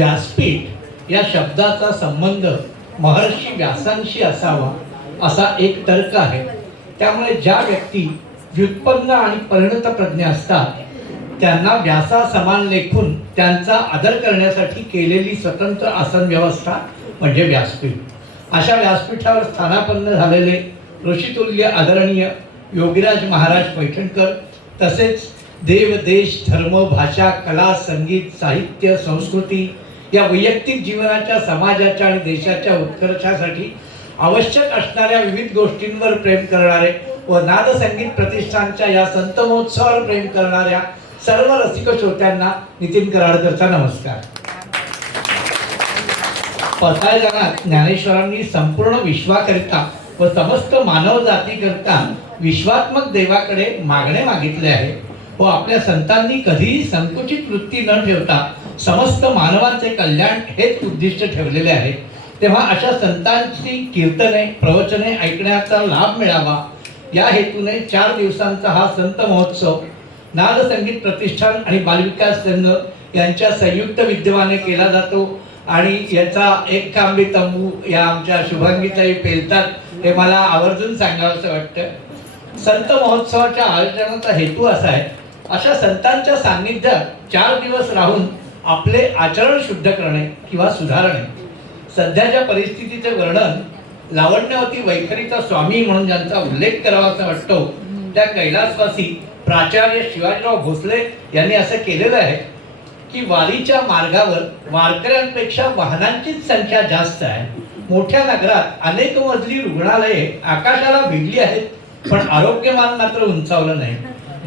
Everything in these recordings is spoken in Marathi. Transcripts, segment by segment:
व्यासपीठ या शब्दाचा संबंध महर्षी व्यासांशी असावा असा एक तर्क आहे. त्यामुळे ज्या व्यक्ती व्युत्पन्न आणि परिणत प्रज्ञ असतात त्यांना व्यासा समान लेखून त्यांचा आदर करण्यासाठी केलेली स्वतंत्र आसन व्यवस्था म्हणजे व्यासपीठ. अशा व्यासपीठावर स्थानापन्न झालेले ऋषितुल्य आदरणीय योगीराज महाराज पैठणकर, तसेच देव, देश, धर्म, भाषा, कला, संगीत, साहित्य, संस्कृती या वैयक्तिक जीवनाच्या, समाजाच्या आणि देशाच्या उत्कर्षासाठी आवश्यक असणाऱ्या विविध गोष्टींवर प्रेम करणारे व नाद संगीत प्रतिष्ठानच्या या संत महोत्सवावर प्रेम करणाऱ्या सर्व रसिक श्रोत्यांना नितीन कराडकरचा नमस्कार. पसायदानात ज्ञानेश्वरांनी संपूर्ण विश्वाकरिता व समस्त मानव जातीकरिता विश्वात्मक देवाकडे मागणे मागितले आहे व आपल्या संतांनी कधीही संकुचित वृत्ती न ठेवता समस्त मानवांचे कल्याण हेच उद्दिष्ट ठेवलेले आहे. तेव्हा अशा संतांची कीर्तने, प्रवचने ऐकण्याचा लाभ मिळावा या हेतूने 4 दिवसांचा हा संत महोत्सव नाद संगीत प्रतिष्ठान आणि बालविकास संघ यांच्या संयुक्त विद्यमाने केला जातो. आणि याचा एक खांबी तंबू या आमच्या शुभांगीताई पेलतात हे मला आवर्जून सांगावंसं वाटतं. संत महोत्सवाच्या आयोजनाचा हेतू असा आहे, अशा संतांच्या सान्निध्यात 4 दिवस राहून आपले आचरण शुद्ध करणे किंवा सुधारणे. सध्याच्या परिस्थितीचे वर्णन लावण्यवती वैखरीचा स्वामी म्हणून ज्यांचा उल्लेख करावासा वाटतो त्या कैलासवासी प्राचार्य शिवाजीराव भोसले यांनी असं केलेलं आहे की वारीच्या मार्गावर वारकऱ्यांपेक्षा वाहनांचीच संख्या जास्त आहे. मोठ्या नगरात अनेक मजली रुग्णालये आकाशाला भिडली आहेत, पण आरोग्यमान मात्र उंचावलं नाही.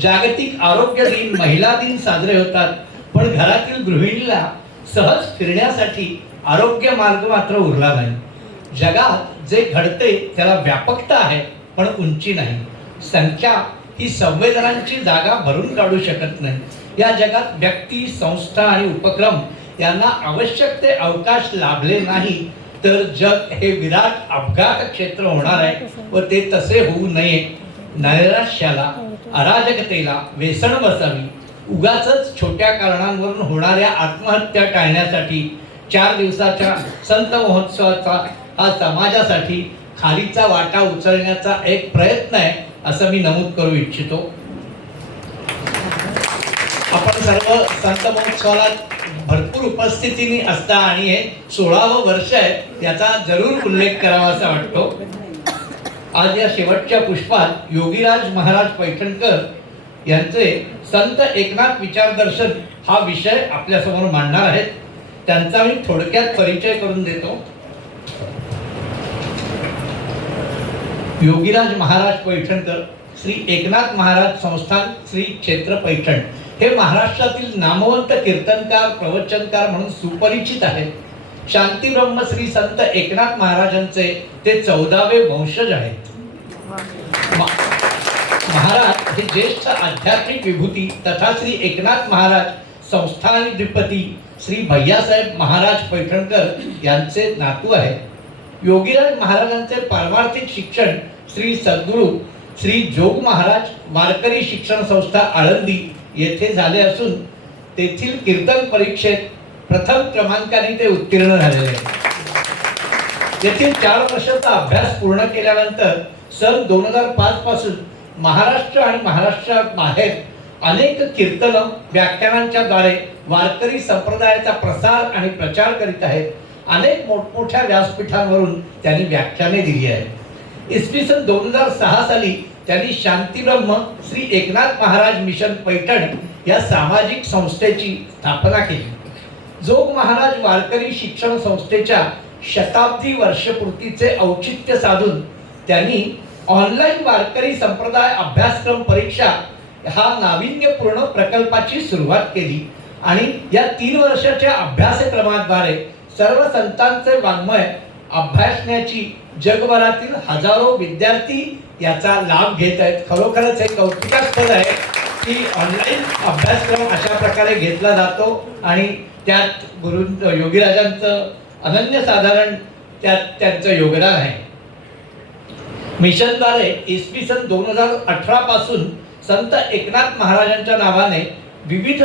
जागतिक आरोग्य दिन, महिला दिन साजरे होतात, पण घरातील गृहिणीला सहज फिरण्यासाठी आरोग्य मार्ग मात्र उरला नाही. जगात जे घडते त्याला व्यापकता आहे पण उंची नाही. संख्या ही संवेदनांची जागा भरून काढू शकत नाही. या जगात व्यक्ती, संस्था आणि उपक्रम यांना आवश्यक ते अवकाश लाभले नाही तर जग हे विराट अपघात क्षेत्र होणार आहे व ते तसे होऊ नये. नैराश्याला, अराजकतेला वेसण बसावी, उगाचच छोट्या कारणांवरून होणाऱ्या आत्महत्या टाळण्यासाठी 4 दिवसाच्या संत महोत्सवाचा हा समाजासाठी खालीचा वाटा उचलण्याचा एक प्रयत्न आहे असं मी नमूद करू इच्छितो. आपण सर्व संत महोत्सवाला भरपूर उपस्थितीने असता आणि हे 16वे वर्ष आहे याचा जरूर उल्लेख करावा असा वाटतो. आज या शेवटच्या पुष्पात योगीराज महाराज पैठणकर यांचे संत एकनाथ विचारदर्शन हा विषय आपल्यासमोर मांडणार आहेत. त्यांचा मी थोडक्यात परिचय करून देतो. योगीराज महाराज पैठणकर श्री एकनाथ महाराज संस्थान श्री क्षेत्र पैठण हे महाराष्ट्रातील नामवंत कीर्तनकार, प्रवचनकार म्हणून सुपरिचित आहेत. शांतीब्रह्म श्री संत एकनाथ महाराजांचे ते 14वे वंशज आहेत. महाराज हे ज्येष्ठ आध्यात्मिक विभूती तथा श्री एकनाथ महाराज संस्थानाधिपती श्री भैयासाहेब महाराज पैठणकर यांचे नातू आहेत. योगीराज महाराजांचे पारमार्थिक शिक्षण श्री सद्गुरू श्री जोग महाराज वारकरी शिक्षण संस्था आळंदी येथे झाले असून तेथील कीर्तन परीक्षेत प्रथम क्रमांकाने ते उत्तीर्ण झालेले आहेत. येथील 4 वर्षाचा अभ्यास पूर्ण केल्यानंतर सन 2005 पासून महाराष्ट्र आणि महाराष्ट्राबाहेर अनेक कीर्तन व्याख्यानांच्या द्वारे वारकरी संप्रदायाचा प्रसार आणि प्रचार करीत आहेत. अनेक मोठमोठ्या व्यासपीठांवरून त्यांनी व्याख्याने दिली आहेत. इसवी सन 2006 साली त्यांनी शांतीब्रह्म श्री एकनाथ महाराज मिशन पैठण या सामाजिक संस्थेची स्थापना केली. जोग महाराज वारकरी शिक्षण संस्थेच्या शताब्दी वर्षपूर्तीचे औचित्य साधून त्यांनी ऑनलाईन वारकरी संप्रदाय अभ्यासक्रम परीक्षा हा नाविन्यपूर्ण प्रकल्पाची सुरुवात केली आणि या 3 वर्षाच्या अभ्यासक्रमाद्वारे सर्व संतांचे वाङ्मय अभ्यासण्याची जगभरातील हजारो विद्यार्थी याचा लाभ घेत आहेत. खरोखरच हे कौतुकास्पद आहे की ऑनलाईन अभ्यासक्रम अशा प्रकारे घेतला जातो आणि त्यात गुरु योगीराजांचं अनन्यसाधारण त्यात त्यांचं योगदान आहे. मिशनद्वारे इसवी सन 2018 पासून संत एकनाथ महाराजांच्या नावाने विविध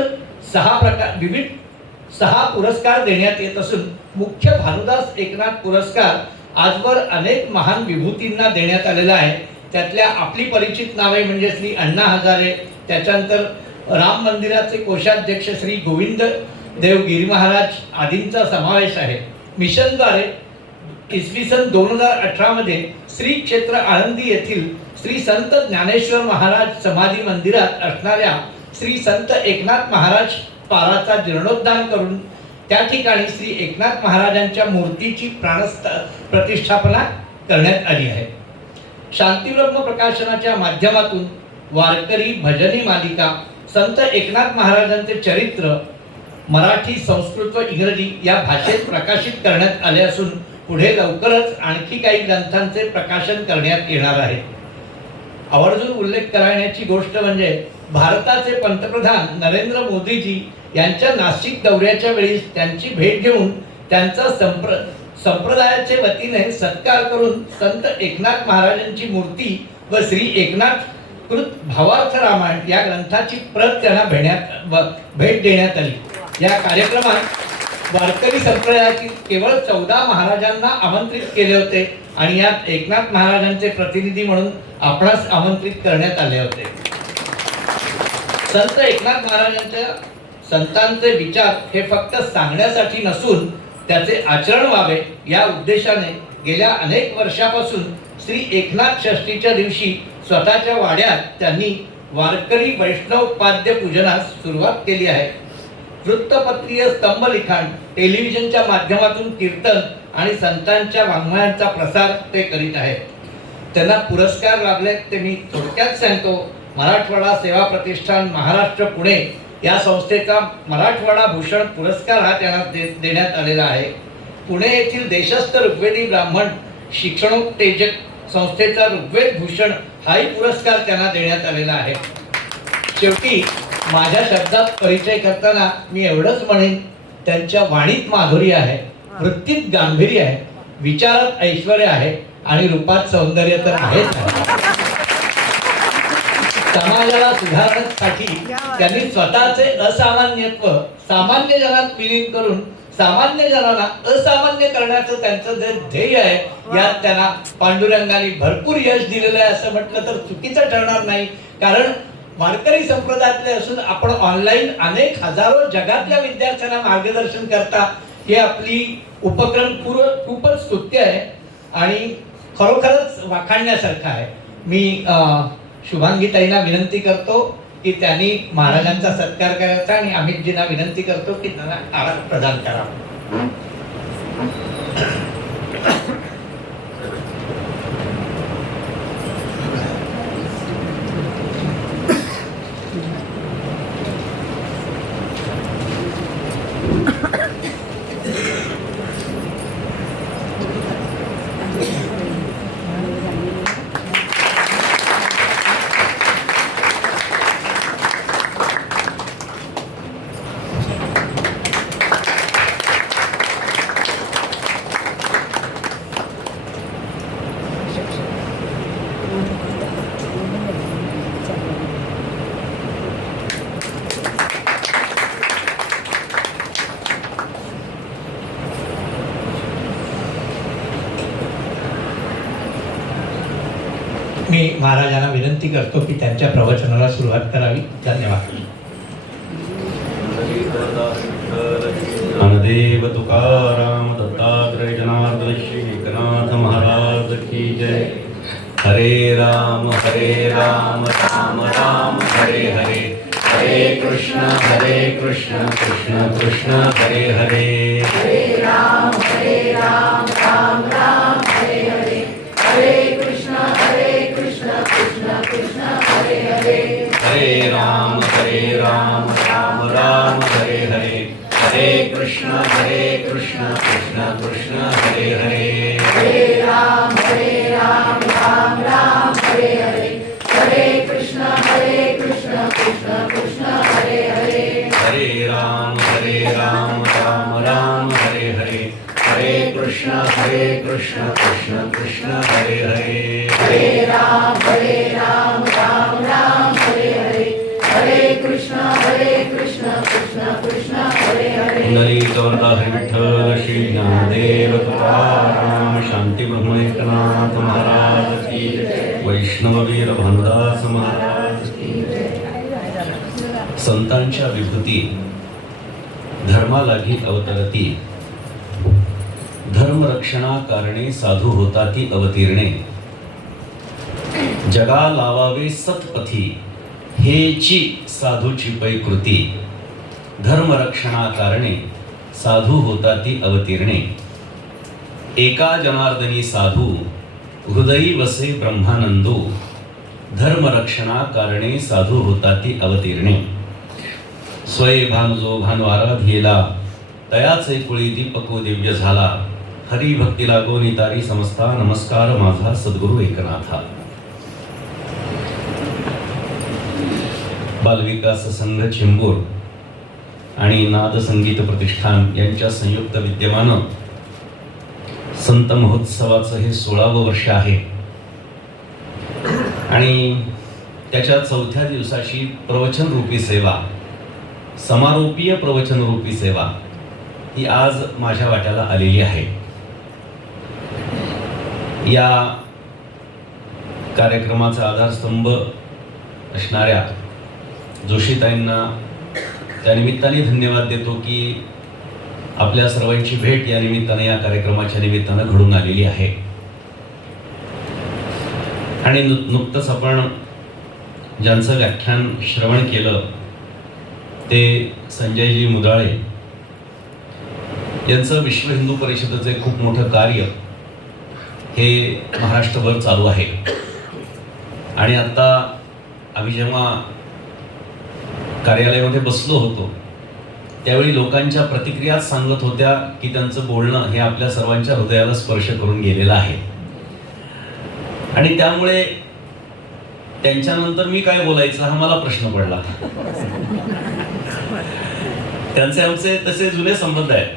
6 पुरस्कार देण्यात येत असून मुख्य भानुदास एकनाथ पुरस्कार आजवर अनेक महान विभूतींना देण्यात आलेला आहे. त्यातल्या आपली परिचित नावे म्हणजे श्री अण्णा हजारे, त्याच्यानंतर राम मंदिराचे कोषाध्यक्ष श्री गोविंद देव गिरी महाराज आदींचा समावेश आहे. मिशनद्वारे इसवी सन 2018 मध्ये श्री क्षेत्र आळंदी येथील श्री संत ज्ञानेश्वर महाराज समाधी मंदिरात असणाऱ्या श्री संत एकनाथ महाराज पाराचा जीर्णोद्धार करून त्या ठिकाणी श्री एकनाथ महाराजांच्या मूर्तीची प्रतिष्ठापना करण्यात आली आहे. शांतीब्रह्म प्रकाशनाच्या माध्यमातून वारकरी भजनी मालिका संत एकनाथ महाराजांचे चरित्र मराठी, संस्कृत व इंग्रजी या भाषेत प्रकाशित करण्यात आले असून पुढे लवकरच आणखी काही ग्रंथांचे प्रकाशन करण्यात येणार आहे. आवर्जून उल्लेख करण्याची गोष्ट म्हणजे भारताचे पंतप्रधान नरेंद्र मोदीजी यांच्या नाशिक दौऱ्याच्या वेळी त्यांची भेट घेऊन त्यांचा संप्रदायाच्या वतीने सत्कार करून संत एकनाथ महाराजांची मूर्ती व श्री एकनाथ कृत भावार्थ रामायण या ग्रंथाची प्रत त्यांना भेट देण्यात आली. या कार्यक्रमात वारकरी संप्रदायातील केवळ 14 महाराजांना आमंत्रित केले होते आणि यात एकनाथ महाराजांचे प्रतिनिधी म्हणून आपणास आमंत्रित करण्यात आले होते. संत एकनाथ महाराजांच्या संतांचे विचार हे फक्त सांगण्यासाठी नसून त्याचे आचरण व्हावे या उद्देशाने गेल्या अनेक वर्षापासून श्री एकनाथ षष्ठीच्या दिवशी स्वतःच्या वाड्यात त्यांनी वारकरी वैष्णवपाद्य पूजनास सुरुवात केली आहे. वृत्तपत्रीय स्तंभलिखाण, टेलिव्हिजनच्या माध्यमातून कीर्तन आणि संतांच्या वाङ्मयांचा प्रसार ते करीत आहेत. त्यांना पुरस्कार लाभले ते मी थोडक्यात सांगतो. मराठवाडा सेवा प्रतिष्ठान महाराष्ट्र पुणे या संस्थेचा मराठवाडा भूषण पुरस्कार हा त्यांना देण्यात आलेला आहे. पुणे येथील देशस्थ ऋग्वेदी ब्राह्मण शिक्षणोत्तेजक संस्थेचा ऋग्वेद भूषण हाही पुरस्कार त्यांना देण्यात आलेला आहे. शेवटी माझ्या शब्दात परिचय करताना मी एवढंच म्हणेन, त्यांच्या वाणीत माधुर्य आहे, वृत्तीत गांभीर्य आहे, विचारात ऐश्वर्य आहे आणि रूपात सौंदर्य तर आहेच आहे. समाजाला सुधारण्यासाठी त्यांनी स्वतःचे असामान्यत्व सामान्य जनात विलीन करून सामान्य जनांना असामान्य करण्याचं त्यांचं जे ध्येय आहे यात त्यांना पांडुरंगाने भरपूर यश दिलेलं आहे असं म्हटलं तर चुकीचं ठरणार नाही. कारण वारकरी संप्रदायातले असून आपण ऑनलाईन अनेक हजारो जगातल्या विद्यार्थ्यांना मार्गदर्शन करता हे आपली उपक्रम खूपच स्तुत्य आहे आणि खरोखरच वाखाणण्यासारखं आहे. मी शुभांगीताईंना विनंती करतो की त्यांनी महाराजांचा सत्कार करायचा आणि अमितजींना विनंती करतो की त्यांना टाळा प्रदान करावा. मी महाराजांना विनंती करतो की त्यांच्या प्रवचनाला सुरुवात करावी. धन्यवाद. ज्ञानदेव तुकाराम दत्तात्रय जनार्दन श्री एकनाथ महाराज की जय. हरे राम राम राम हरे हरे, हरे कृष्ण कृष्ण कृष्ण हरे हरे. हरे राम राम राम हरे हरे, हरे कृष्ण कृष्ण कृष्ण हरे हरे. हरे राम राम राम हरे हरे, हरे कृष्ण कृष्ण कृष्ण हरे हरे. हरे राम राम राम हरे हरे, हरे कृष्ण कृष्ण कृष्ण हरे हरे. हरे राम राम राम हरे हरे, हरे कृष्ण कृष्ण कृष्ण हरे हरे. हरे राम राम राम हरे हरे, हरे कृष्ण कृष्ण कृष्ण हरे हरे पुंडलीकवरदा हरी विठ्ठल श्री ज्ञानदेव तुकाराम शांती ब्रह्म एकनाथ महाराज की जय. वैष्णव वीर भानुदास महाराज की जय. संतांच्या विभूती धर्मालागी अवतरती, धर्मरक्षणा कारणे साधू होता ती अवतीर्णे, जगा लावावे सतपथी हेची साधूची पैकृती, धर्मरक्षणा कारणे साधू होता ती अवतीर्णे, एका जनार्दनी साधू हृदयी वसे ब्रह्मानंदो, धर्मरक्षणा कारणे साधू होता ती अवतीर्णे, स्वये भानुजो भानु आराधियेला, तयाचे कुळी दीपको दिव्य झाला, हरी भक्ती लागो नितारी समस्ता, नमस्कार माझा सद्गुरु एकनाथा. बालविकास संघ चेंबूर आणि नाद संगीत प्रतिष्ठान यांच्या संयुक्त विद्यमानं संत महोत्सवाचं हे 16वं वर्ष आहे आणि त्याच्या 4थ्या दिवसाची प्रवचन रूपी सेवा, समारोपीय प्रवचन रूपी सेवा ही आज माझ्या वाट्याला आलेली आहे. या कार्यक्रमाचा आधारस्तंभ असणाऱ्या जोशीताईंना त्या निमित्ताने धन्यवाद देतो की आपल्या सर्वांची भेट या निमित्ताने, या कार्यक्रमाच्या निमित्तानं घडून आलेली आहे. आणि नुकतंच आपण ज्यांचं व्याख्यान श्रवण केलं ते संजयजी मुदाळे यांचं विश्व हिंदू परिषदेचे खूप मोठं कार्य हे महाराष्ट्रभर चालू आहे. आणि आता आम्ही जेव्हा कार्यालयामध्ये बसलो होतो त्यावेळी लोकांच्या प्रतिक्रिया सांगत होत्या की त्यांचं बोलणं हे आपल्या सर्वांच्या हृदयाला स्पर्श करून गेलेलं आहे. आणि त्यामुळे त्यांच्यानंतर मी काय बोलायचं हा मला प्रश्न पडला. त्यांचे आमचे तसे जुने संबंध आहेत,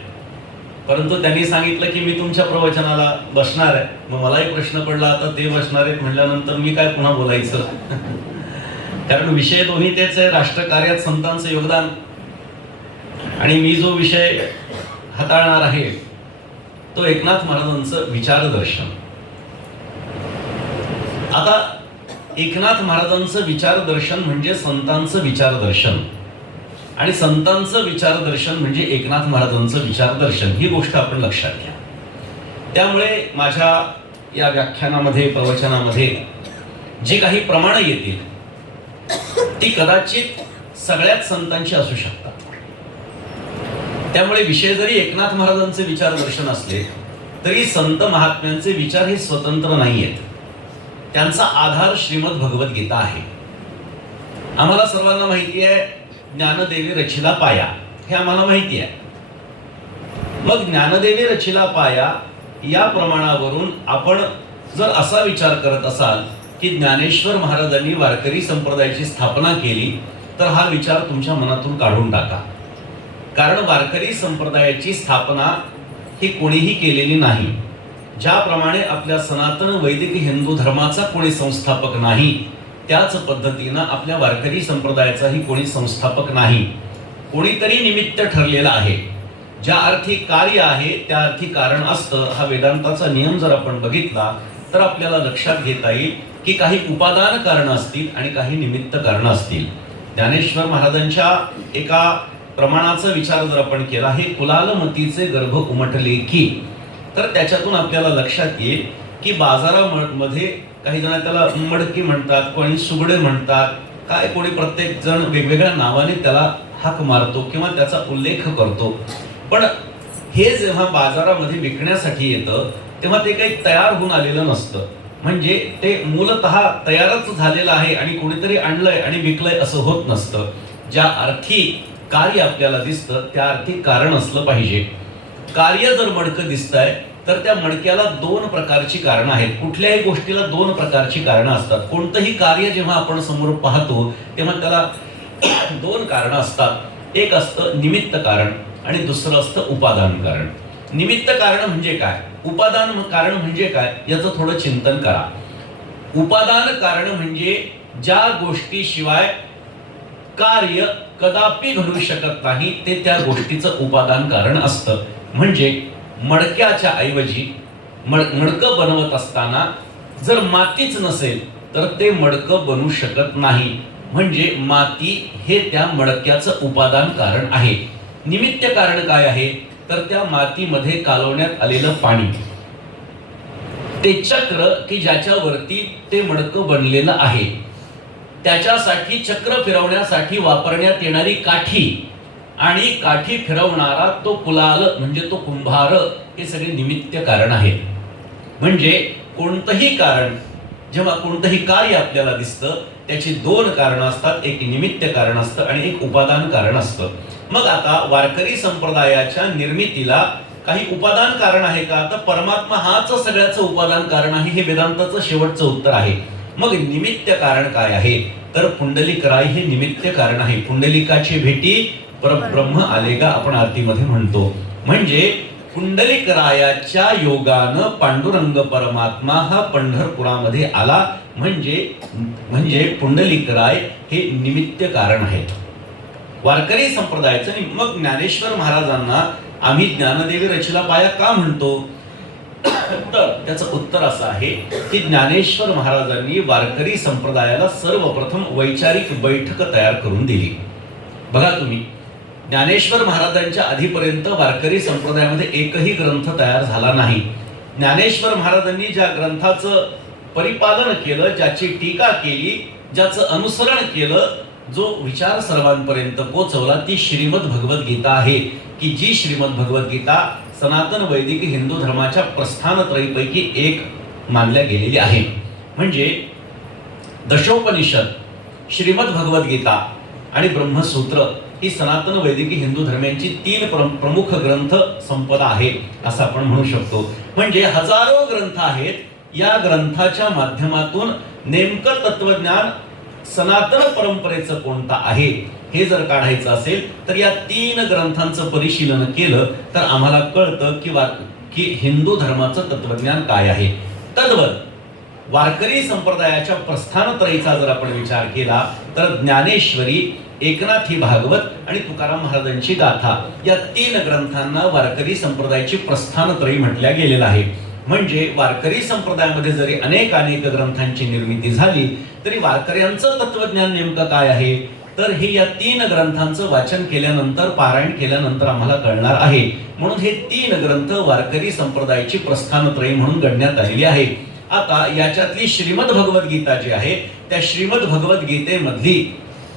परंतु त्यांनी सांगितलं की मी तुमच्या प्रवचनाला बसणार आहे. मग मलाही प्रश्न पडला, आता ते बसणार आहेत म्हटल्यानंतर मी काय पुन्हा बोलायचं. कारण विषय दोन्ही तेच आहे, राष्ट्रकार्यात संतांचं योगदान. आणि मी जो विषय हाताळणार आहे तो एकनाथ महाराजांचं विचारदर्शन. आता एकनाथ महाराजांचं विचारदर्शन म्हणजे संतांचं विचारदर्शन आणि संतांचं विचारदर्शन म्हणजे एकनाथ महाराजांचं विचारदर्शन, ही गोष्ट आपण लक्षात घ्या. त्यामुळे माझ्या या व्याख्यानामध्ये, प्रवचनामध्ये जी काही प्रमाणं येतील ती कदाचित सगळ्याच संतांची असू शकतात. त्यामुळे विषय जरी एकनाथ महाराजांचे विचारदर्शन असले तरी संत महात्म्यांचे विचार हे स्वतंत्र नाही आहेत. त्यांचा आधार श्रीमद भगवद्गीता आहे. आम्हाला सर्वांना माहिती आहे ज्ञानदेवी रचिला पाया, हे आम्हाला माहिती आहे. मग ज्ञानदेवी रचिला पाया या प्रमाणावरून आपण जर असा विचार करत असाल की ज्ञानेश्वर महाराजांनी वारकरी संप्रदायाची स्थापना केली तर हा विचार तुमच्या मनातून काढून टाका. कारण वारकरी संप्रदायाची स्थापना ही कोणीही केलेली नाही. ज्याप्रमाणे आपल्या सनातन वैदिक हिंदू धर्माचा कोणी संस्थापक नाही, त्याच पद्धतीनं आपल्या वारकरी संप्रदायाचाही कोणी संस्थापक नाही. कोणीतरी निमित्त ठरलेला आहे. ज्या अर्थी कार्य आहे त्या अर्थी कारण असतं. हा वेदांताचा नियम जर आपण बघितला तर आपल्याला लक्षात घेता येईल की काही उपादान कारणं असतील आणि काही निमित्त कारणं असतील. ज्ञानेश्वर महाराजांच्या एका प्रमाणाचा विचार जर आपण केला, हे कुलालमतीचे गर्भ उमटले की, तर त्याच्यातून आपल्याला लक्षात येईल की बाजारामध्ये काही जण त्याला मडकी म्हणतात, कोणी सुगडे म्हणतात, काय कोणी प्रत्येक जण वेगवेगळ्या नावाने त्याला हाक मारतो किंवा त्याचा उल्लेख करतो. पण हे जेव्हा बाजारामध्ये विकण्यासाठी येतं तेव्हा ते काही तयार होऊन आलेलं नसतं. म्हणजे ते मूलतः तयारच झालेलं आहे आणि कोणीतरी आणलंय आणि विकलंय असं होत नसतं. ज्या अर्थी कार्य आपल्याला दिसतं त्या अर्थी कारण असलं पाहिजे. कार्य जर मडकं दिसतंय तर त्या मडक्याला दोन प्रकारची कारणं आहेत. कुठल्याही गोष्टीला दोन प्रकारची कारणं असतात. कोणतंही कार्य जेव्हा आपण समोर पाहतो तेव्हा त्याला दोन कारणं असतात. एक असतं निमित्त कारण आणि दुसरं असतं उपादान कारण. निमित्त कारण म्हणजे काय, उपादान कारण म्हणजे काय, याचं थोडं चिंतन करा. उपादान कारण म्हणजे ज्या गोष्टीशिवाय कार्य कदापि घडू शकत नाही ते त्या गोष्टीचं उपादान कारण असतं. म्हणजे मडक्याच्या ऐवजी मडकं बनवत असताना जर मातीच नसेल तर ते मडकं बनू शकत नाही. म्हणजे माती हे त्या मडक्याचं उपादान कारण आहे. निमित्त कारण काय आहे तर त्या मातीमध्ये कालवण्यात आलेलं पाणी, ते चक्र की ज्याच्यावरती ते मडकं बनलेलं आहे, त्याच्यासाठी चक्र फिरवण्यासाठी वापरण्यात येणारी काठी आणि काठी फिरवणारा तो कुलाल म्हणजे तो कुंभार, हे सगळे निमित्त कारण आहेत. म्हणजे कोणतंही कारण, जेव्हा कोणतंही कार्य आपल्याला दिसतं त्याची दोन कारणं असतात, एक निमित्त कारण असतं आणि एक उपादान कारण असतं. मग आता वारकरी संप्रदायाच्या निर्मितीला काही उपादान कारण आहे का, तर परमात्मा हाच सगळ्याचं उपादान कारण आहे, हे वेदांताचं शेवटचं उत्तर आहे. मग निमित्त कारण काय आहे तर पुंडलिकराय हे निमित्त कारण आहे. पुंडलिकाची भेटी परब्रह्म आलेगा आपण आरतीमध्ये म्हणतो. म्हणजे पुंडलिकरायाच्या योगानं पांडुरंग परमात्मा हा पंढरपुरामध्ये आला. म्हणजे पुंडलिकराय हे निमित्त कारण आहेत वारकरी संप्रदायाचं. मग ज्ञानेश्वर महाराजांना आम्ही ज्ञानदेवी रचिला पाया का म्हणतो, तर त्याचं उत्तर असं आहे की ज्ञानेश्वर महाराजांनी वारकरी संप्रदायाला सर्वप्रथम वैचारिक बैठक तयार करून दिली. बघा तुम्ही, ज्ञानेश्वर महाराजांच्या आधीपर्यंत वारकरी संप्रदायामध्ये एकही ग्रंथ तयार झाला नाही. ज्ञानेश्वर महाराजांनी ज्या ग्रंथाचं परिपालन केलं, ज्याची टीका केली, ज्याचं अनुसरण केलं, जो विचार सर्वांपर्यंत पोहोचवला, ती श्रीमद भगवद्गीता आहे. की जी श्रीमद भगवद्गीता सनातन वैदिक हिंदू धर्माच्या प्रस्थानत्रयीपैकी एक मानल्या गेलेली आहे. म्हणजे दशोपनिषद, श्रीमद भगवद्गीता आणि ब्रह्मसूत्र ही सनातन वैदिक हिंदू धर्मांची तीन प्रमुख ग्रंथ संपदा आहे असं आपण म्हणू शकतो. म्हणजे हजारो ग्रंथ आहेत. या ग्रंथाच्या माध्यमातून नेमकं तत्वज्ञान सनातन परंपरेचं कोणतं आहे हे जर काढायचं असेल तर या तीन ग्रंथांचं परिशीलन केलं तर आम्हाला कळतं की हिंदू धर्माचं तत्वज्ञान काय आहे. तद्वत वारकरी संप्रदायाच्या प्रस्थानत्रयीचा जर आपण विचार केला तर ज्ञानेश्वरी, एकनाथी भागवत आणि तुकाराम महाराजांची गाथा या तीन ग्रंथांना वारकरी संप्रदायाची प्रस्थानत्रयी म्हटल्या गेलेलं आहे. म्हणजे वारकरी संप्रदायामध्ये जरी अनेक ग्रंथांची निर्मिती झाली तरी वारकऱ्यांचं तत्वज्ञान नेमकं काय आहे तर हे या तीन ग्रंथांचं वाचन केल्यानंतर, पारायण केल्यानंतर आम्हाला कळणार आहे. म्हणून हे तीन ग्रंथ वारकरी संप्रदायाची प्रस्थानत्रयी म्हणून गणण्यात आलेली आहे. आता याच्यातली श्रीमद भगवद्गीता जी आहे त्या श्रीमद भगवद्गीतेमधली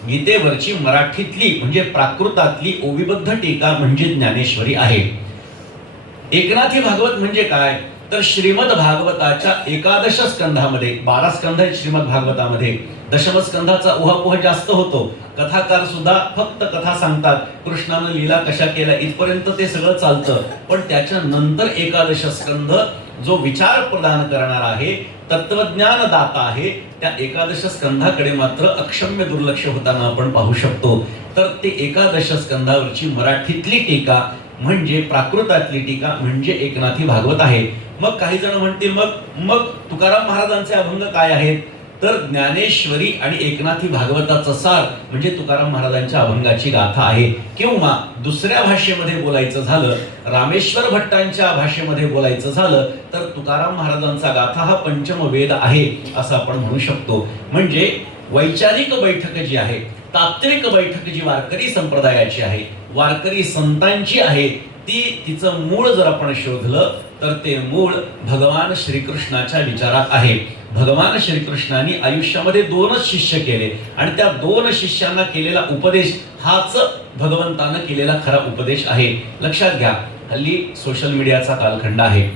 गीतेवरची मराठीतली म्हणजे प्राकृतातली ओविबद्ध टीका म्हणजे ज्ञानेश्वरी आहे. एकनाथी भागवत म्हणजे काय तर श्रीमद भागवताच्या 11 स्कंधामध्ये, 12 स्कंध आहेत श्रीमद भागवतामध्ये, दशम स्कंधाचा उहापोह जास्त होतो. कथाकार सुद्धा फक्त कथा सांगतात, कृष्णानं लीला कशा केल्या इथपर्यंत ते सगळं चालतं. पण त्याच्या नंतर 11 स्कंध जो विचार प्रदान करणार आहे, तत्वज्ञान दाता आहे, त्या 11 स्कंधाकडे मात्र अक्षम्य दुर्लक्ष होताना आपण पाहू शकतो. तर ते 11 स्कंधावरची मराठीतली टीका म्हणजे प्राकृतातली टीका म्हणजे एकनाथी भागवत आहे. मग काही जण म्हणतील मग तुकाराम महाराजांचे अभंग काय आहेत तर ज्ञानेश्वरी आणि एकनाथी भागवताचा सार म्हणजे तुकाराम महाराजांच्या अभंगाची गाथा आहे. किंवा दुसऱ्या भाषेमध्ये बोलायचं झालं, रामेश्वर भट्टांच्या भाषेमध्ये बोलायचं झालं तर तुकाराम महाराजांचा गाथा हा पंचम वेद आहे असं आपण म्हणू शकतो. म्हणजे वैचारिक बैठक जी आहे, तात्विक बैठक जी वारकरी संप्रदायाची आहे, वारकरी संतांची आहे, तिचं मूळ जर आपण शोधलं तर ते मूळ भगवान श्रीकृष्णाच्या विचारात आहे. भगवान श्रीकृष्णाने आयुष्यामध्ये 2च शिष्य केले आणि त्या 2 शिष्यांना केलेला उपदेश हाच भगवंतानं केलेला खरा उपदेश आहे. लक्षात घ्या, हल्ली सोशल मीडियाचा कालखंड आहे.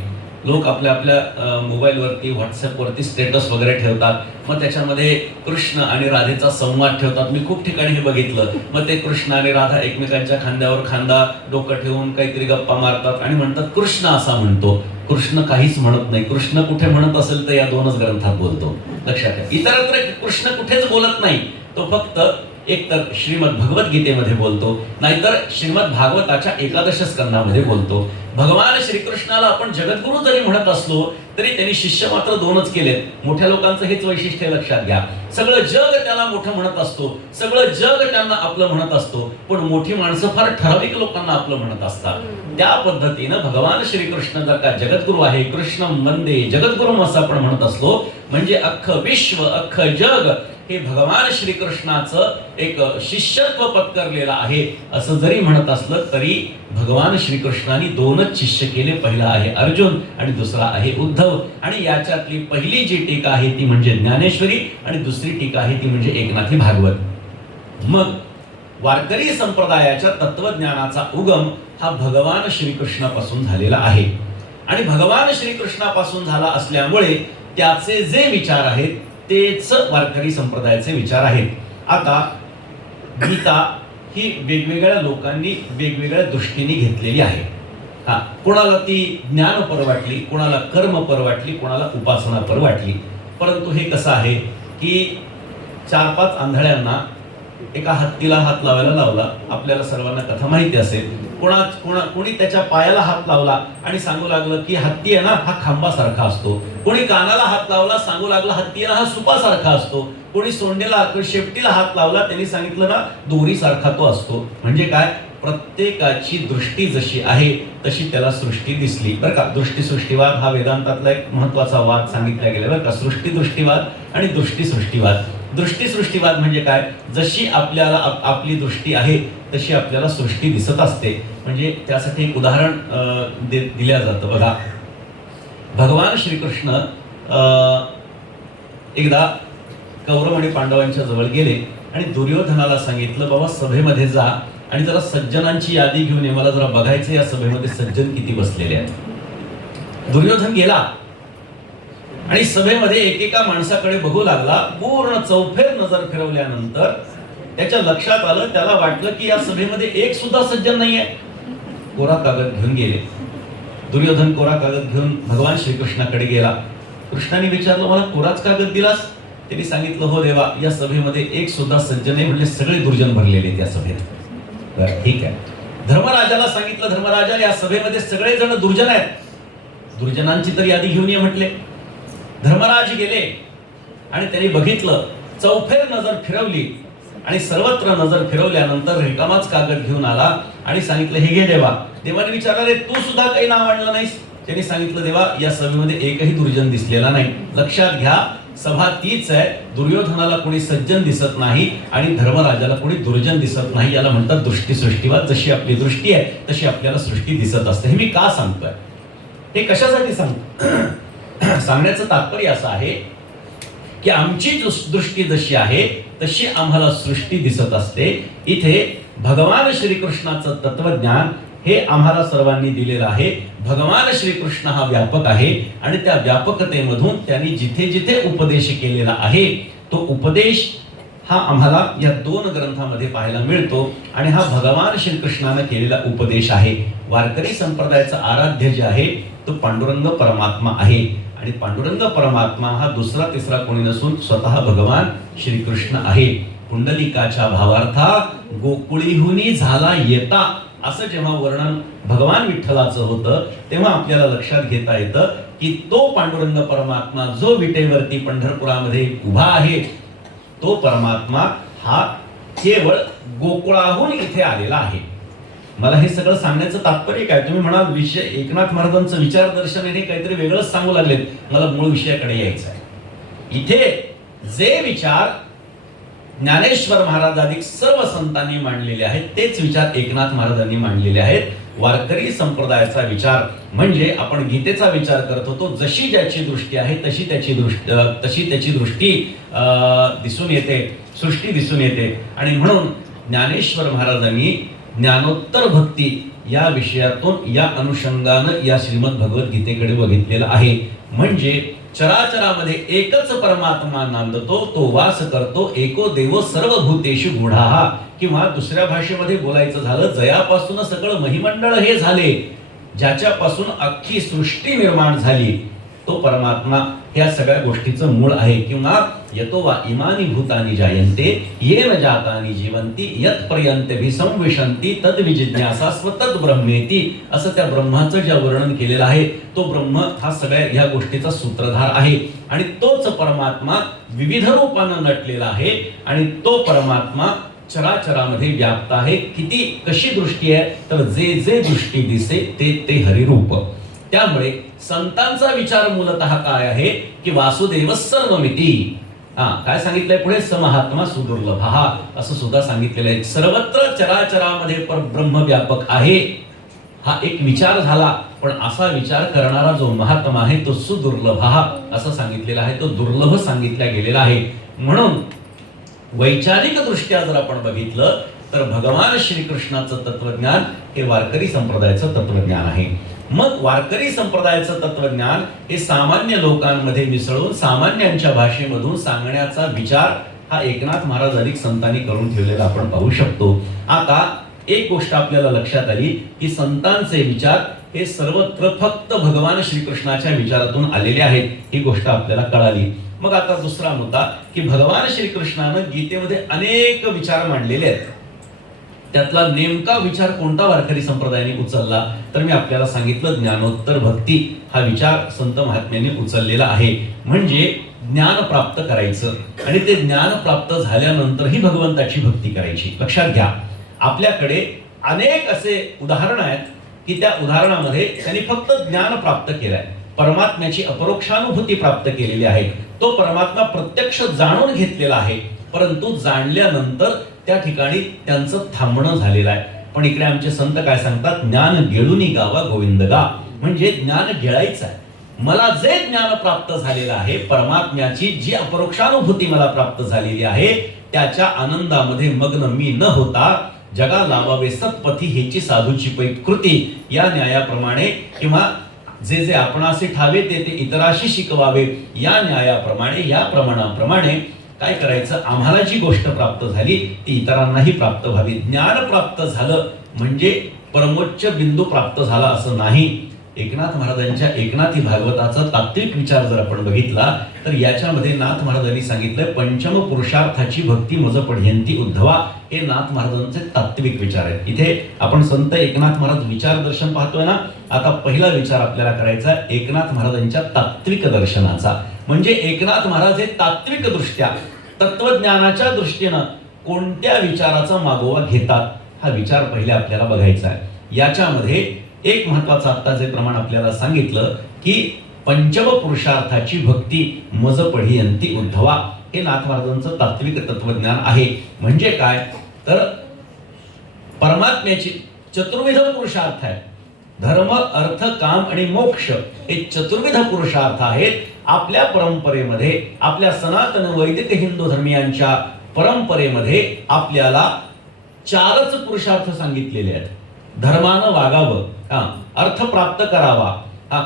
लोक आपल्या मोबाईलवरती, व्हॉट्सअपवरती स्टेटस वगैरे ठेवतात. मग त्याच्यामध्ये कृष्ण आणि राधेचा संवाद ठेवतात. मी खूप ठिकाणी हे बघितलं. मग ते कृष्ण आणि राधा एकमेकांच्या खांद्यावर खांदा डोकं ठेवून काहीतरी गप्पा मारतात आणि म्हणतात कृष्ण असा म्हणतो. कृष्ण काहीच म्हणत नाही. कृष्ण कुठे म्हणत असेल तर या 2च ग्रंथात बोलतो. लक्षात घ्या, इतरत्र कृष्ण कुठेच बोलत नाही. तो फक्त एकतर श्रीमद भगवद्गीतेमध्ये बोलतो, नाहीतर श्रीमद भागवताच्या 11 स्कंदामध्ये बोलतो. भगवान श्रीकृष्णाला आपण जगद्गुरु जरी म्हणत असलो तरी त्यांनी शिष्य मात्र 2च केलेत. मोठ्या लोकांचं हेच वैशिष्ट्य लक्षात घ्या. सगळं जग त्याला मोठं म्हणत असतो, सगळं जग त्यांना आपलं म्हणत असतो, पण मोठी माणसं फार ठराविक लोकांना आपलं म्हणत असतात. त्या पद्धतीनं भगवान श्रीकृष्ण जर का जगद्गुरु आहे, कृष्ण वंदे जगद्गुरुम असं आपण म्हणत असलो, म्हणजे अख्खं विश्व, अख्खं जग हे भगवान श्रीकृष्णाचं एक शिष्यत्व पत्करलेलं आहे असं जरी म्हणत असलं तरी भगवान श्रीकृष्णाने 2च शिष्य केले. पहिला आहे अर्जुन आणि दुसरा आहे उद्धव. आणि याच्यातली पहिली जी टीका आहे ती म्हणजे ज्ञानेश्वरी आणि दुसरी टीका आहे ती म्हणजे एकनाथी भागवत. मग वारकरी संप्रदायाच्या तत्वज्ञानाचा उगम हा भगवान श्रीकृष्णापासून झालेला आहे. आणि भगवान श्रीकृष्णापासून झाला असल्यामुळे त्याचे जे विचार आहेत तेच वारकरी संप्रदायाचे विचार आहेत. आता गीता ही वेगवेगळ्या लोकांनी वेगवेगळ्या दृष्टीने घेतलेली आहे. कोणाला ती ज्ञानपर वाटली, कोणाला कर्मपर वाटली, कोणाला उपासनापर वाटली. परंतु हे कसं आहे की 4-5 आंधळ्यांना एका हत्तीला हात लावायला लावला. आपल्याला सर्वांना कथा माहिती असेल. कोणी त्याच्या पायाला हात लावला आणि सांगू लागलं की हत्ती आहे ना हा खांबासारखा असतो. कोणी कानाला हात लावला, सांगू लागला हत्ती आहे ना हा सुपासारखा असतो. कोणी सोंडेला शेपटीला हात लावला, त्यांनी सांगितलं ना दोरीसारखा तो असतो. म्हणजे काय, प्रत्येकाची दृष्टी जशी आहे तशी त्याला सृष्टी दिसली. बरं का, दृष्टी सृष्टीवाद हा वेदांतातला एक महत्वाचा वाद सांगितला गेला बरं का. सृष्टी दृष्टीवाद आणि दृष्टी सृष्टीवाद. दृष्टी सृष्टीवाद म्हणजे काय, जशी आपल्याला आपली दृष्टी आहे तशी आपल्याला सृष्टी दिसत असते. म्हणजे त्यासाठी एक उदाहरण दिल्या जातं बघा. भगवान श्रीकृष्ण एकदा कौरव आणि पांडवांच्या जवळ गेले आणि दुर्योधनाला सांगितलं बाबा सभेमध्ये जा आणि जरा सज्जनांची यादी घेऊन ये, मला जरा बघायचं या सभेमध्ये सज्जन किती बसलेले आहेत. दुर्योधन गेला आणि सभेमध्ये एकेका माणसाकडे बघू लागला. पूर्ण चौफेर नजर फिरवल्यानंतर त्याच्या लक्षात आलं, त्याला वाटलं की या सभेमध्ये एक सुद्धा सज्जन नाहीये. कोरा कागद घेऊन गेले. दुर्योधन कोरा कागद घेऊन भगवान श्रीकृष्णाकडे गेला. कृष्णाने विचारलं मला कोराच कागद दिलास? त्यांनी सांगितलं हो देवा, या सभेमध्ये एक सुद्धा सज्जन नाही, म्हणजे सगळे दुर्जन भरलेले त्या सभेत. बरं ठीक आहे. धर्मराजाला सांगितलं धर्मराजा या सभेमध्ये सगळे जण दुर्जन आहेत, दुर्जनांची तर यादी घेऊन ये म्हटले. धर्मराज गेले आणि त्यांनी बघितलं, चौफेर नजर फिरवली आणि सर्वत्र नजर फिरवल्यानंतर रिकामाच कागद घेऊन आला आणि सांगितलं हे घे देवा. देवाने विचारलं रे तू सुद्धा काही नाव आणलं नाहीस? त्यांनी सांगितलं देवा या सभेमध्ये एकही दुर्जन दिसलेला नाही. लक्षात घ्या, सभा तीच आहे. दुर्योधनाला कोणी सज्जन दिसत नाही आणि धर्मराजाला कोणी दुर्जन दिसत नाही. याला म्हणतात दृष्टी सृष्टीवाद. जशी आपली दृष्टी आहे तशी आपल्याला सृष्टी दिसत असते. हे मी का सांगतोय, हे कशासाठी सांगतो? सांगण्याचं तात्पर्य असं आहे की आमची दृष्टी जशी आहे तशी आम्हाला सृष्टी दिसत असते. इथे भगवान श्रीकृष्णाचं तत्वज्ञान हे आम्हाला सर्वांनी दिलेलं आहे. भगवान श्रीकृष्ण हा व्यापक आहे आणि त्या व्यापकतेमधून त्यांनी जिथे जिथे उपदेश केलेला आहे तो उपदेश हा आम्हाला या 2 ग्रंथामध्ये पाहायला मिळतो. आणि हा भगवान श्रीकृष्णाने केलेला उपदेश आहे. वारकरी संप्रदायाचा आराध्य जे आहे तो पांडुरंग परमात्मा आहे. आणि पांडुरंग परमात्मा हा दुसरा तिसरा कोणी नसून स्वतः भगवान श्रीकृष्ण आहे. कुंडलिकाच्या भावार्था गोकुळीहुनी झाला येता असं जेव्हा वर्णन भगवान विठ्ठलाचं होतं तेव्हा आपल्याला लक्षात घेता येतं की तो पांडुरंग परमात्मा जो विटेवरती पंढरपुरामध्ये उभा आहे तो परमात्मा हा केवळ गोकुळाहून इथे आलेला आहे. मला हे सगळं सांगण्याचं तात्पर्य काय? तुम्ही म्हणाल विषय एकनाथ महाराजांचं विचारदर्शन हे काहीतरी वेगळंच सांगू लागलेत. मला मूळ विषयाकडे यायचं आहे. इथे जे विचार ज्ञानेश्वर महाराज आदी सर्व संतांनी मांडलेले आहेत तेच विचार एकनाथ महाराजांनी मांडलेले आहेत. वारकरी संप्रदायाचा विचार म्हणजे आपण गीतेचा विचार करत होतो, जशी ज्याची दृष्टी आहे तशी त्याची दृष्टी दिसून येते, सृष्टी दिसून येते. आणि म्हणून ज्ञानेश्वर महाराजांनी ज्ञानोत्तर भक्ती या विषयातून या अनुषंगानं या श्रीमद भगवद्गीतेकडे बघितलेलं आहे. म्हणजे चराचरामध्ये एकच परमात्मा नांदतो, तो वास करतो, एको देव सर्वभूतेषु गूढाः. किंवा दुसऱ्या भाषेमध्ये बोलायचं झालं, जयापासून सगळं महिमंडळ हे झाले, ज्याच्यापासून अख्खी सृष्टी निर्माण झाली तो परमात्मा ह्या सगळ्या गोष्टीचं मूळ आहे. किंवा यतो वा इमानी भूतानी जायन्ते येन जातानी जीवन्ति यत्पर्यंत विसंविशन्ति तद विजिज्ञासा स्वतत ब्रह्मेति, असं त्या ब्रह्माचं जे वर्णन केलेलं आहे तो ब्रह्म हा सगळ्या ह्या गोष्टीचा सूत्रधार आहे. आणि तोच परमात्मा विविध रूपानं नटलेला आहे आणि तो परमात्मा चराचरामध्ये व्याप्त आहे. किती कशी दृष्टी आहे तर जे जे दृष्टी दिसे ते ते हरिरूप. त्यामुळे संतांचा विचार मूलतः काय आहे की वासुदेव सर्वमिती. काय सांगितलंय पुढे, समहात्मा सुदुर्लभ असं सुद्धा सांगितलेलं आहे. सर्वत्र चराचरामध्ये परब्रह्म व्यापक आहे हा एक विचार झाला. पण असा विचार करणारा जो महात्मा आहे तो सुदुर्लभ असं सांगितलेला आहे, तो दुर्लभ सांगितला गेलेला आहे. म्हणून वैचारिक दृष्ट्या जर आपण बघितलं तर भगवान श्रीकृष्णाचं तत्वज्ञान हे वारकरी संप्रदायाचं तत्वज्ञान आहे. मग वारकरी संप्रदायाचं तत्वज्ञान हे सामान्य लोकांमध्ये मिसळून सामान्यांच्या भाषेमधून सांगण्याचा विचार हा एकनाथ महाराज अधिक संतांनी करून ठेवलेला आपण पाहू शकतो. आता एक गोष्ट आपल्याला लक्षात आली की संतांचे विचार हे सर्वत्र फक्त भगवान श्रीकृष्णाच्या विचारातून आलेले आहेत, ही गोष्ट आपल्याला कळाली. मग आता दुसरा मुद्दा की भगवान श्रीकृष्णानं गीतेमध्ये अनेक विचार मांडलेले आहेत. त्यातला नेमका विचार कोणता वारकरी संप्रदायाने उचलला तर मी आपल्याला सांगितलं ज्ञानोत्तर भक्ती हा विचार संत महात्म्यांनी उचललेला आहे. म्हणजे ज्ञान प्राप्त करायचं आणि ते ज्ञान प्राप्त झाल्यानंतरही भगवंताची भक्ती करायची. लक्षात घ्या, आपल्याकडे अनेक असे उदाहरण आहेत की त्या उदाहरणामध्ये त्यांनी फक्त ज्ञान प्राप्त केलंय, परमात्म्याची अपरोक्षानुभूती प्राप्त केलेली आहे, तो परमात्मा प्रत्यक्ष जाणून घेतलेला आहे. परंतु जाणल्यानंतर त्या ठिकाणी त्यांचं थांबणं झालेलं आहे. पण इकडे आमचे संत काय सांगतात, ज्ञान गेळूनी गावा गोविंद गा. म्हणजे ज्ञान गिळायचं आहे. मला जे ज्ञान प्राप्त झालेलं आहे, परमात्म्याची जी अपरोक्षानुभूती मला प्राप्त झालेली आहे, त्याच्या आनंदामध्ये मग्न मी न होता जगा लावावे सत्पथी हेची साधूची पैकृती या न्यायाप्रमाणे किंवा जे जे आपणासी ठावे ते ते इतराशी शिकवावे या न्यायाप्रमाणे या प्रमाणाप्रमाणे काय करायचं, आम्हाला जी गोष्ट प्राप्त झाली ती इतरांनाही प्राप्त व्हावी. ज्ञान प्राप्त झालं म्हणजे परमोच्च बिंदू प्राप्त झाला असं नाही. एकनाथ महाराजांच्या एकनाथी भागवताचा तात्विक विचार जर आपण बघितला तर याच्यामध्ये नाथ महाराजांनी सांगितलंय पंचम पुरुषार्थाची भक्ती मज पढ्यंती उद्धवा. हे नाथ महाराजांचे तात्विक विचार आहेत. इथे आपण संत एकनाथ महाराज विचार दर्शन पाहतोय ना. आता पहिला विचार आपल्याला करायचा एकनाथ महाराजांच्या तात्विक दर्शनाचा. म्हणजे एकनाथ महाराज हे तात्विक दृष्ट्या तत्वज्ञानाच्या दृष्टीनं कोणत्या विचाराचा मागोवा घेतात हा विचार पहिले आपल्याला बघायचा आहे. याच्यामध्ये एक महत्वाचं आता जे प्रमाण आपल्याला सांगितलं की पंचम पुरुषार्थाची भक्ती मज पढियंती उद्धवा, हे नाथ महाराजांचं तात्विक तत्वज्ञान आहे. म्हणजे काय तर परमात्म्याची चतुर्विध पुरुषार्थ आहे. धर्म अर्थ काम आणि मोक्ष हे चतुर्विध पुरुषार्थ आहेत. आपल्या परंपरेमध्ये आपल्या सनातन वैदिक हिंदू धर्मियांच्या परंपरेमध्ये आपल्याला चारच पुरुषार्थ सांगितलेले आहेत. धर्मानं वागावं, अर्थ प्राप्त करावा,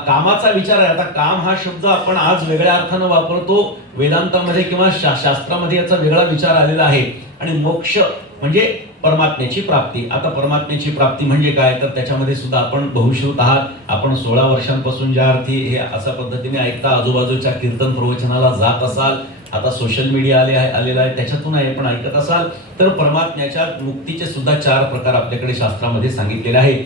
कामाचा विचार आहे. आता काम हा शब्द आपण आज वेगळ्या अर्थानं वापरतो, वेदांतामध्ये किंवा शास्त्रामध्ये याचा वेगळा विचार आलेला आहे. आणि मोक्ष म्हणजे परमात्म्याची प्राप्ती. आता परमात्म्याची प्राप्ती म्हणजे काय तर त्याच्यामध्ये सुद्धा आपण बहुश्रुत आहात. आपण 16 वर्षांपासून ज्या अर्थी हे अशा पद्धतीने ऐकता आजूबाजूच्या कीर्तन प्रवचनाला जात असाल, आता सोशल मीडिया आलेला आहे त्याच्यातून पण ऐकत असाल तर परमात्म्याच्या मुक्तीचे सुद्धा 4 प्रकार आपल्याकडे शास्त्रामध्ये सांगितलेले आहेत.